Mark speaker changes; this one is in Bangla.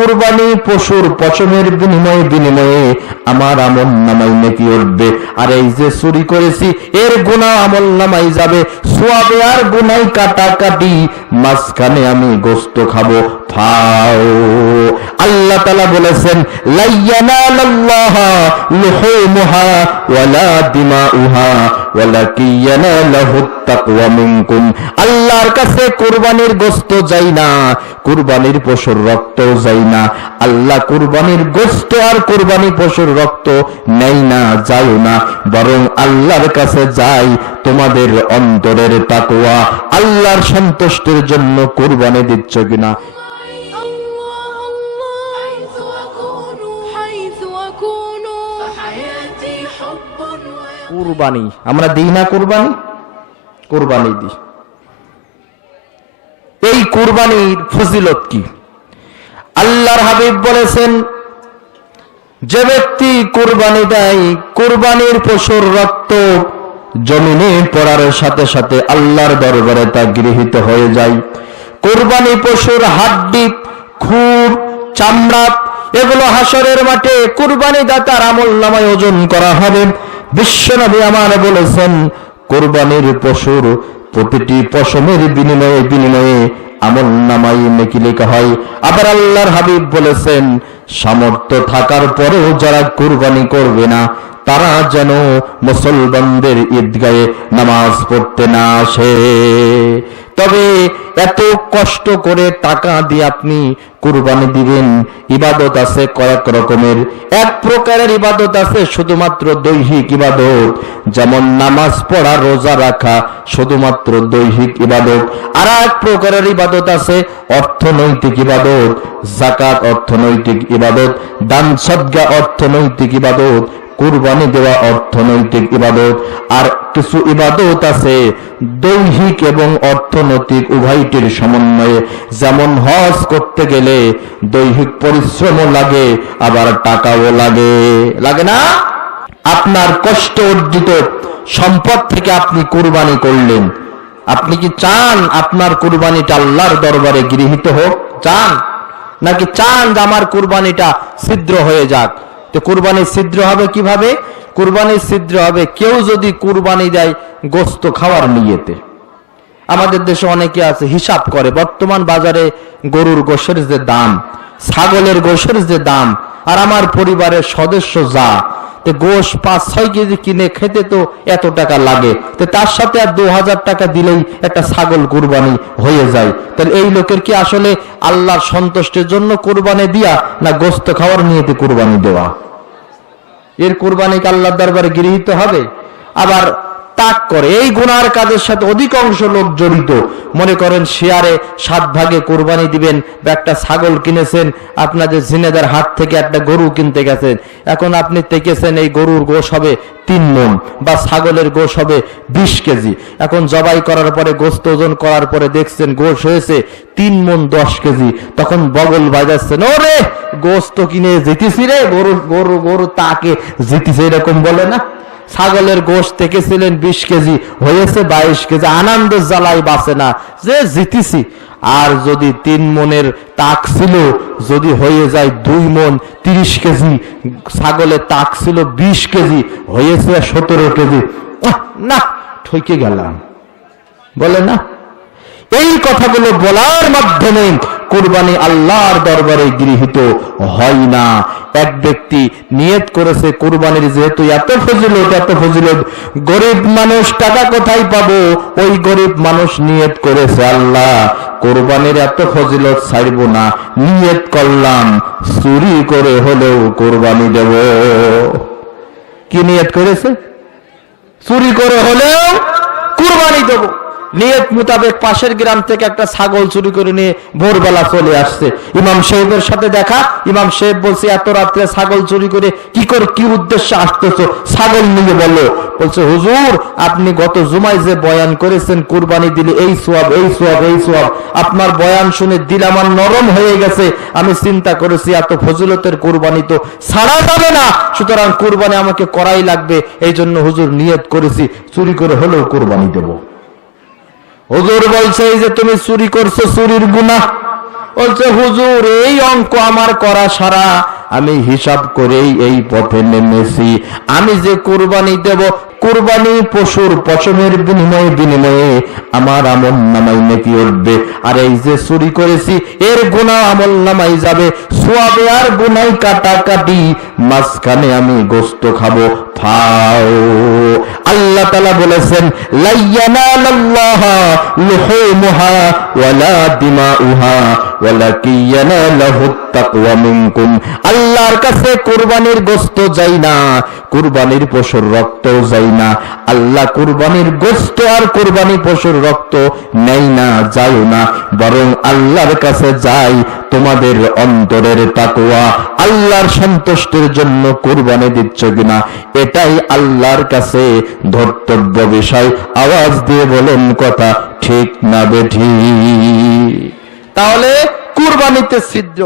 Speaker 1: কুরবানি পশুর পশমের বিনিময়ে বিনিময়ে আমার আমল নামাই নাকি উঠবে। আর এই যে চুরি করেছি, এর গুণা আমল নামাই যাবে। সোয়াবে আর গুনাই কাটা কাটি মাঝখানে আমি গোস্ত খাব। ফাও আল্লাহ তালা বলেছেন লুহুমুহা ওয়ালা আল্লাহর কাছে কুরবানির গোস্ত যাই না, কুরবানির পশুর রক্ত যাই না না। আল্লাহ কুরবানির গোস্ত আর কুরবানি পশুর রক্ত নেই না যাও না। বরং আল্লাহর কাছে যাই তোমাদের অন্তরের তাকোয়া আল্লাহর সন্তুষ্টির জন্য কুরবানি দিচ্ছ কিনা। কুরবানি। আমরা দিই না কুরবানি? কুরবানি দিই। এই কুরবানির ফজিলত কি? আল্লাহর হাবিব বলেছেন, যে ব্যক্তি কুরবানি দেয়, কুরবানির পশুর রক্ত জমিনে পড়ার সাথে সাথে আল্লাহর দরবারে তা গৃহীত হয়ে যায়। কুরবানি পশুর হাড্ডি, খুর চামড়া এগুলো হাসরের মাঠে কুরবানি দাতার আমল নামায় ওজন করা হবে। বিশ্বনবী আমার বলেছেন, কোরবানির পশুর প্রতিটি পশমের বিনিময়ে বিনিময়ে আমল নামাই নেকি লেখা হয়। আবার আল্লাহর হাবিব বলেছেন, সামর্থ্য থাকার পরেও যারা কুরবানি করবে না তারা যেন মুসলমানদের ঈদগাহে নামাজ পড়তে না আসে। তবে এত কষ্ট করে টাকা দিয়ে আপনি কুরবানি দিবেন, ইবাদত আছে কয়েক রকমের। এক প্রকারের ইবাদত আছে, শুধুমাত্র দৈহিক ইবাদত। যেমন নামাজ পড়া, রোজা রাখা, শুধুমাত্র দৈহিক ইবাদত। আর এক প্রকারের ইবাদত আছে, অর্থনৈতিক ইবাদত। জাকাত অর্থনৈতিক ইবাদত, দান সদ্গা অর্থনৈতিক ইবাদত। কুরবানি দেওয়া অর্থনৈতিক ইবাদত, আর কিছু ইবাদত আছে দৈহিক এবং অর্থনৈতিক উভয়টির সমন্বয়ে। যেমন হজ করতে গেলে দৈহিক পরিশ্রমও লাগে, আবার টাকাও লাগে। লাগে না? আপনার কষ্ট অর্জিত সম্পদ থেকে আপনি কুরবানি করলেন। আপনি কি চান আপনার কুরবানিটা আল্লাহর দরবারে গৃহীত হোক? চান? নাকি চান যে আমার কুরবানিটা ছিদ্র হয়ে যাক? তো কুরবানি ছিদ্র হবে কীভাবে? কুরবানি ছিদ্র হবে কেউ যদি কুরবানি দেয় গোস্ত খাওয়ার নিয়েতে। আমাদের দেশে অনেকে আছে, হিসাব করে, বর্তমান বাজারে গরুর গোষের যে দাম, ছাগলের গোষের যে দাম, আর আমার পরিবারের সদস্য যা তো গোশ পাঁচ, ছয় কেজি কিনে খেতে তো এত টাকা লাগে। তো তার সাথে আর দু হাজার টাকা দিলেই একটা ছাগল কুরবানি হয়ে যায়। তাহলে এই লোকের কি আসলে আল্লাহর সন্তুষ্টের জন্য কুরবানি দিয়া না গোস্ত খাওয়ার নিয়েতে কুরবানি দেওয়া? এর কুরবানি আল্লাহর দরবারে গৃহীত হবে? আবার তাক করে। এই গুনার কাজের সাথে অধিকাংশ লোক জড়িত। মনে করেন শেয়ারে সাত ভাগে কোরবানি দিবেন বা একটা ছাগল কিনেছেন আপনাদের ঝিনেদার হাট থেকে একটা গরু কিনতে গেছেন। এখন আপনি দেখেছেন এই গরুর গোশ হবে তিন মন বা ছাগলের গোশ হবে বিশ কেজি। এখন জবাই করার পরে গোস্ত ওজন করার পরে দেখছেন গোশ হয়েছে তিন মন দশ কেজি। তখন বগল বাজাচ্ছেন, ওরে গোস্ত কিনে জিতেছি রে, গরু গরু গরু তাকে জিতেছে, এরকম বলে না? ছাগলের গোশ থেকেছিলেন বিশ কেজি, হয়েছে বাইশ কেজি, আনন্দ জ্বালাই বাঁচে না। যে জিতেছি, আর যদি তিন মনের তাক ছিল, যদি হয়ে যায় দুই মন তিরিশ কেজি, ছাগলের তাক ছিল বিশ কেজি, হয়েছে সতেরো কেজি। না ঠকে গেলাম। বলে না? এই কথাগুলো বলার মাধ্যমে কুরবানি আল্লাহর দরবারে গৃহীত হয় না। এক ব্যক্তি নিয়ত করেছে, কুরবানির যেহেতু এত ফজিলত এত ফজিলত, গরিব মানুষ টাকা কোথায় পাবো? ওই গরিব মানুষ নিয়ত করেছে, আল্লাহ, কোরবানির এত ফজিলত ছাড়ব না, নিয়ত করলাম, চুরি করে হলেও কোরবানি দেব। কি নিয়ত করেছে? চুরি করে হলেও কুরবানি দেবো। নিয়ত মোতাবেক পাশের গ্রাম থেকে একটা ছাগল চুরি করে নিয়ে ভোরবেলা চলে আসছে। ইমাম সাহেবের সাথে দেখা, ইমাম সাহেব বলছে, এত রাত্রে ছাগল চুরি করে কি করে, কি উদ্দেশ্যে আসতেছো? ছাগল নিয়ে বলো বলছে, হুজুর, আপনি গত জুমায় যে বয়ান করেছেন, কুরবানি দিলে এই সোয়াব এই সোয়াব এই সোয়াব, আপনার বয়ান শুনে দিল আমার নরম হয়ে গেছে। আমি চিন্তা করেছি, এত ফজিলতের কুরবানি তো ছাড়া যাবে না। সুতরাং কুরবানি আমাকে করাই লাগবে। এই জন্য হুজুর নিয়ত করেছি, চুরি করে হলেও কুরবানি দেবো। হুজুর বলছে, এই যে তুমি চুরি করছ, চুরির গুনাহ। বলছে, হুজুর, এই অঙ্ক আমার করা সারা। আমি হিসাব করেই এই পথে নেমেছি। আমি যে কুরবানি দেব, কুরবানি পশুর পশমের বিনিময়ে বিনিময়ে আমার আমল নামাই নেকি উঠবে। আর এই যে চুরি করেছি, এর গুণা আমল নামাই যাবে। সোয়াবে আর গুনাই কাটা কাটি মাঝখানে আমি গোস্ত খাব। ফাও আল্লাহ তালা বলেছেন আল্লাহর কাছে কুরবানির গোস্ত যাই না, কুরবানির পশুর রক্ত যাই না। আল্লাহ কুরবানির গোস্ত আর কুরবানি পশুর রক্ত নেই না যাই না। বরং আল্লাহর কাছে যাই তোমাদের অন্তরের তাকোয়া আল্লাহর সন্তুষ্টির জন্য কুরবানি দিচ্ছ কিনা, এটাই আল্লাহর কাছে ধর্তব্য বিষয়। আওয়াজ দিয়ে বলেন কথা ঠিক না বেঠি। তাহলে কুরবানিতে ছিদ্র